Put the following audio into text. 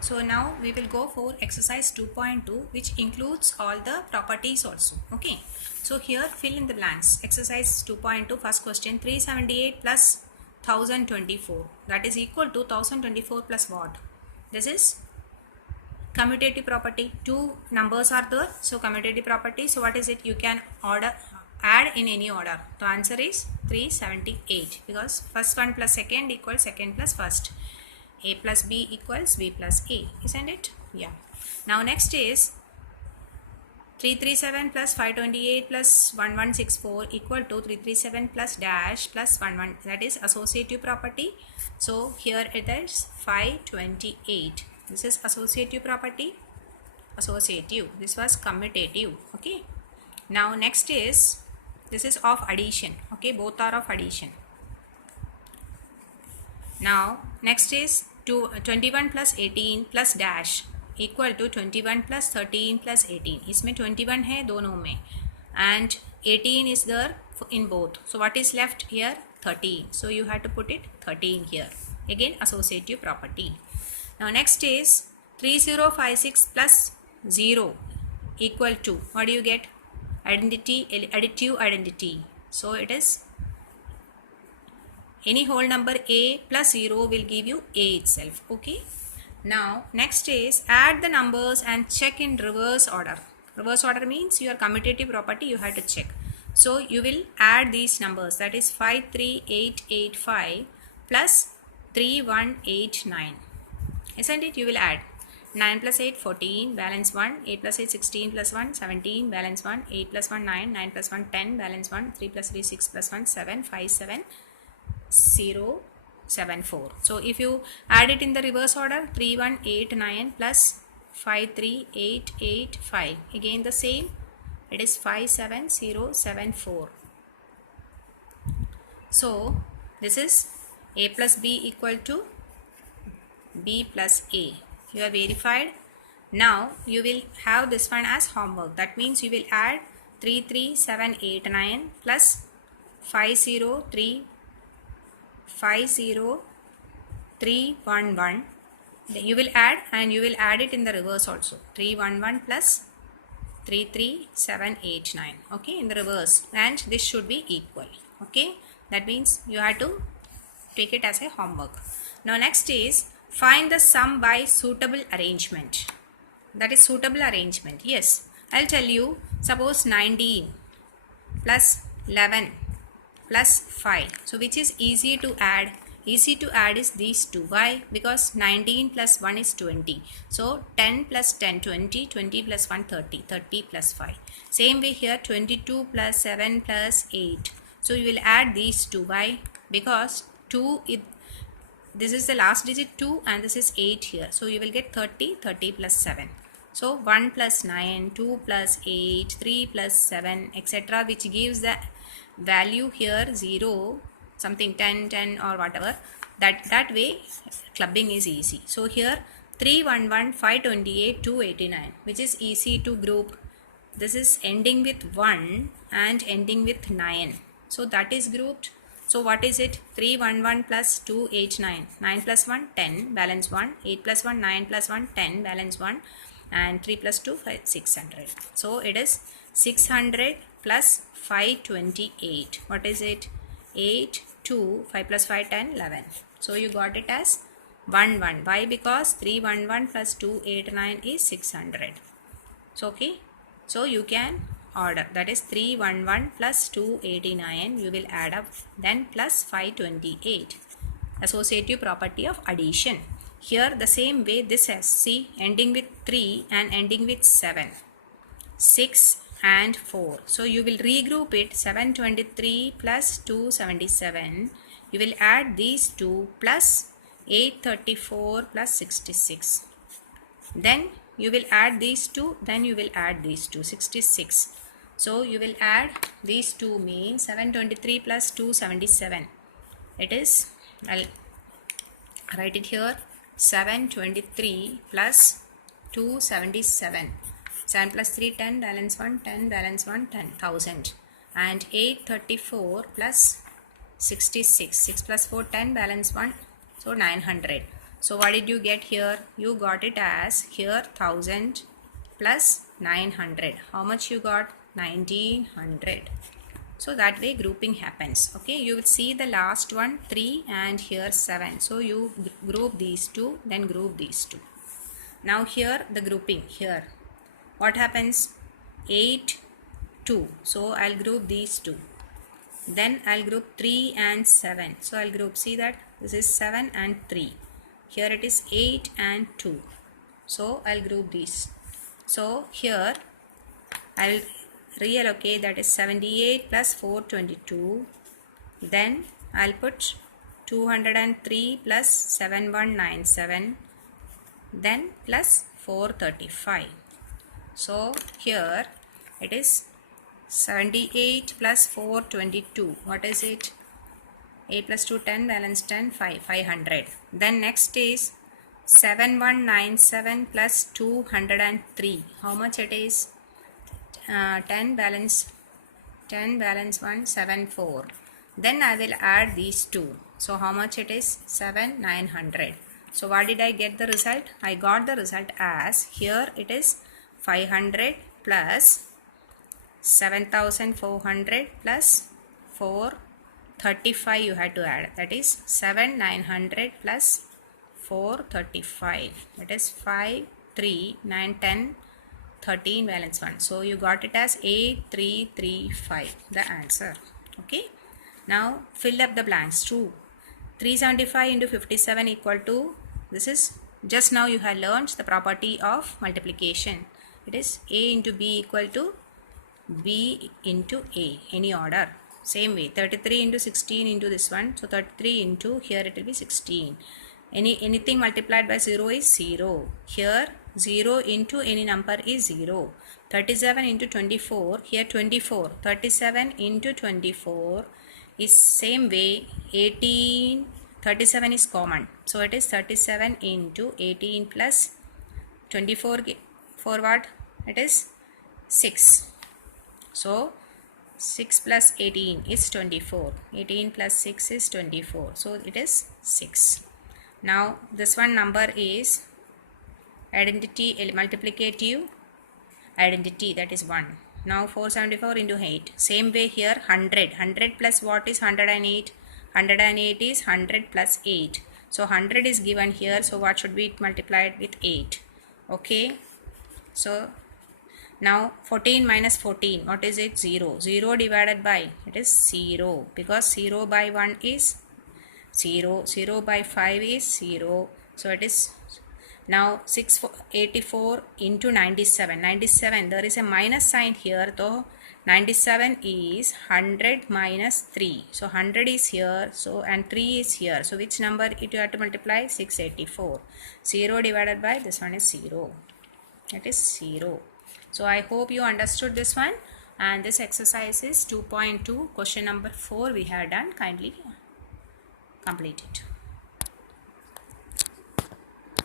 So now we will go for exercise 2.2, which includes all the properties also. Okay. So here fill in the blanks. Exercise 2.2, first question, 378 plus 1024. That is equal to 1024 plus what? This is commutative property. Two numbers are there. So commutative property. So what is it? You can add in any order. The answer is 378 because first one plus second equals second plus first. A plus B equals B plus A, isn't it? Yeah. Now next is 337 plus 528 plus 1164 equal to 337 plus dash plus 11. That is associative property. So here it is 528. This is associative property. Associative. This was commutative. Okay. Now next is, this is of addition. Okay. Both are of addition. Now next is 21 plus 18 plus dash equal to 21 plus 13 plus 18. इसमें 21 है दोनों में and 18 is there in both. So what is left here? 13. So you have to put it 13 here. Again associative property. Now next is 3056 plus 0 equal to, what do you get? Identity, additive identity. So it is any whole number A plus 0 will give you A itself. Okay. Now next is add the numbers and check in reverse order. Reverse order means your commutative property you have to check. So you will add these numbers, that is 53885 plus 3189. Isn't it? You will add 9 plus 8 14, balance 1, 8 plus 8 16 plus 1 17, balance 1, 8 plus 1 9, 9 plus 1 10, balance 1, 3 plus 3 6 plus 1 7, 5 7 0 7 4. So if you add it in the reverse order, 3189 plus 53885, again the same, it is 57074. So this is A plus B equal to B plus A. You have verified. Now you will have this one as homework. That means you will add 33789 plus 50311. You will add, and you will add it in the reverse also. 311 plus 33789. Okay, in the reverse, and this should be equal. Okay, that means you have to take it as a homework. Now next is find the sum by suitable arrangement. That is suitable arrangement. Yes, I'll tell you. Suppose 19 plus 11 plus 5. So which is easy to add? Easy to add is these two. Why? Because 19 plus 1 is 20. So 10 plus 10 20, 20 plus 1 30, 30 plus 5. Same way here 22 plus 7 plus 8. So you will add these two. Why? Because 2 this is the last digit 2 and this is 8 here. So you will get 30, 30 plus 7. So 1 plus 9, 2 plus 8, 3 plus 7, etc., which gives the value here 0, something 10, 10 or whatever. That way clubbing is easy. So here 311, 528, 289, which is easy to group. This is ending with 1 and ending with 9. So that is grouped. So what is it? 311 plus 289. 9 plus 1, 10, balance 1. 8 plus 1, 9 plus 1, 10, balance 1. And 3 plus 2, 600. So it is 600 plus 528. What is it? 8, 2, 5 plus 5, 10, 11. So you got it as 1, 1. Why? Because 311 plus 289 is 600. So okay. So you can order, that is 311 plus 289 you will add up, then plus 528. Associative property of addition. Here the same way this has, see, ending with 3 and ending with 7, 6 and 4. So you will regroup it. 723 plus 277. You will add these two plus 834 plus 66. Then you will add these two, then you will add these two, 66. So you will add these two, means 723 plus 277. It is, I'll write it here, 723 plus 277. 7 plus 3, 10, balance 1, 10, balance 1, 10, 1000. And 834 plus 66. 6 plus 4, 10, balance 1. So 900. So what did you get here? You got it as here 1000 plus 900. How much you got? 1900. So that way grouping happens. Okay, you will see the last one 3 and here 7. So you group these two, then group these two. Now here the grouping here. What happens? 8, 2. So I'll group these two. Then I'll group 3 and 7. So I'll group, see that this is 7 and 3. Here it is 8 and 2. So I'll group these. So here I'll reallocate, that is 78 plus 422. Then I'll put 203 plus 7197. Then plus 435. So here it is 78 plus 422. What is it? 8 plus 2, 10, balance 10, 5, 500. Then next is 7197 plus 203. How much it is? 10 balance 1, 7, 4. Then I will add these two. So how much it is? 7, 900. So what did I get the result? I got the result as here it is 500 plus 7400 plus 435 you had to add. That is 7900 plus 435. That is 5, 3, 9, 10, 13, balance 1. So you got it as 8335, the answer. Okay. Now fill up the blanks. True. 375 into 57 equal to, this is just now you have learned the property of multiplication. It is A into B equal to B into A, any order. Same way, 33 into 16 into this one. So 33 into, here it will be 16. Anything multiplied by 0 is 0. Here 0 into any number is 0. 37 into 24, here 24. 37 into 24 is same way 18. 37 is common. So it is 37 into 18 plus 24 for what? It is 6. So 6 plus 18 is 24. 18 plus 6 is 24. So it is 6. Now this one number is identity multiplicative identity, that is 1. Now 474 into 8. Same way here 100. 100 plus what is 108? 108 is 100 plus 8. So 100 is given here. So what should be multiplied with 8? Okay. So now 14 minus 14. What is it? 0. 0 divided by, it is 0. Because 0 by 1 is 0. 0 by 5 is 0. So it is now 684 into 97. 97, there is a minus sign here. So 97 is 100 minus 3. So 100 is here. So and 3 is here. So which number it you have to multiply? 684. 0 divided by this one is 0. That is 0. So I hope you understood this one. And this exercise is 2.2. Question number 4 we have done. Kindly complete it.